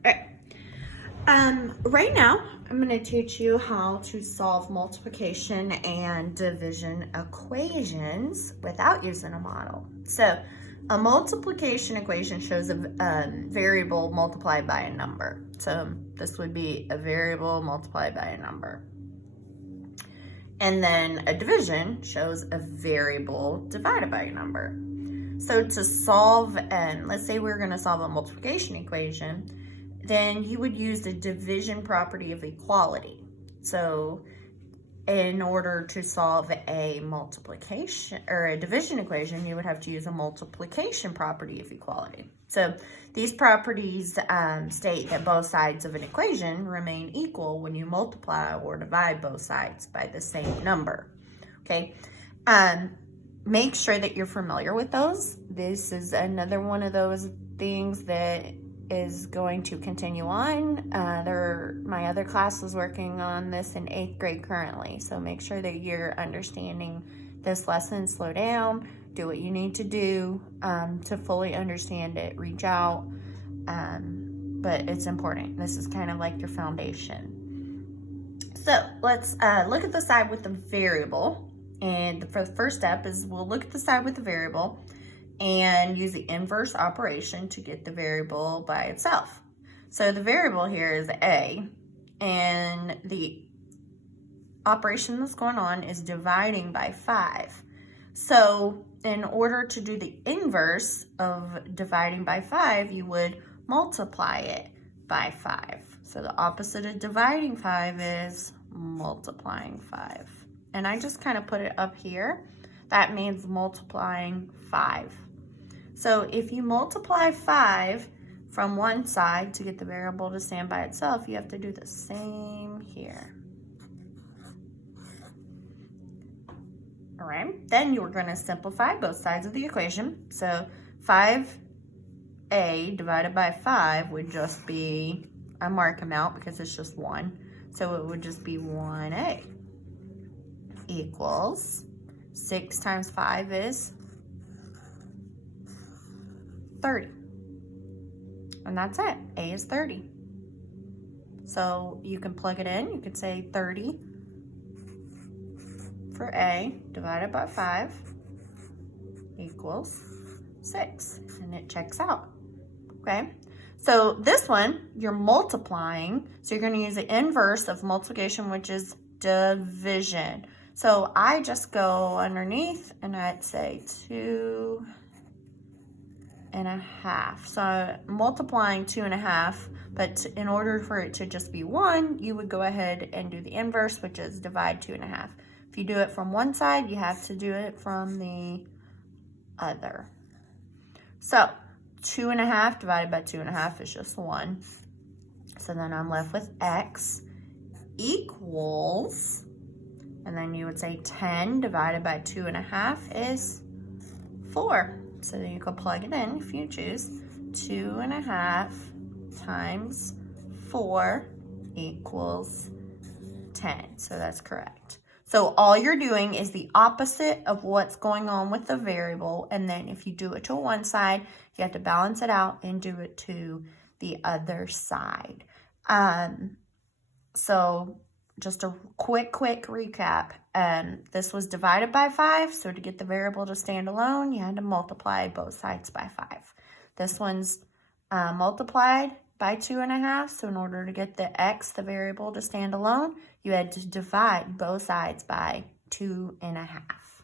Okay. Right now, I'm going to teach you how to solve multiplication and division equations without using a model. So, a multiplication equation shows a variable multiplied by a number. So, this would be a variable multiplied by a number. And then a division shows a variable divided by a number. So to solve, let's say we're going to solve a multiplication equation, then you would use the division property of equality. So in order to solve a multiplication or a division equation, you would have to use a multiplication property of equality. So these properties state that both sides of an equation remain equal when you multiply or divide both sides by the same number. Okay. Make sure that you're familiar with those. This is another one of those things that is going to continue on. My other class is working on this in 8th grade currently. So make sure that you're understanding this lesson. Slow down, do what you need to do to fully understand it. Reach out, but it's important. This is kind of like your foundation. So let's look at the side with the variable. And for the first step is we'll look at the side with the variable and use the inverse operation to get the variable by itself. So the variable here is a, and the operation that's going on is dividing by 5. So in order to do the inverse of dividing by 5, you would multiply it by 5. So the opposite of dividing 5 is multiplying 5. And I just kind of put it up here. That means multiplying 5. So if you multiply 5 from one side to get the variable to stand by itself, you have to do the same here. All right, then you're going to simplify both sides of the equation. So 5a divided by 5 would just be, I mark them out because it's just 1. So it would just be 1a equals 6 times 5 is 30. And that's it. A is 30. So you can plug it in. You could say 30 for A divided by 5 equals 6. And it checks out. Okay. So this one, you're multiplying. So you're going to use the inverse of multiplication, which is division. So I just go underneath and I'd say 2 and a half. So I'm multiplying 2 and a half, but in order for it to just be 1, you would go ahead and do the inverse, which is divide 2 and a half. If you do it from one side, you have to do it from the other. So 2 and a half divided by 2 and a half is just 1. So then I'm left with x equals, and then you would say 10 divided by 2 and a half is 4. So then you can plug it in if you choose. 2 and a half times 4 equals 10. So that's correct. So all you're doing is the opposite of what's going on with the variable. And then if you do it to one side, you have to balance it out and do it to the other side. So just a quick recap. This was divided by 5. So to get the variable to stand alone, you had to multiply both sides by 5. This one's multiplied by 2 and a half. So in order to get the x, the variable, to stand alone, you had to divide both sides by 2 and a half.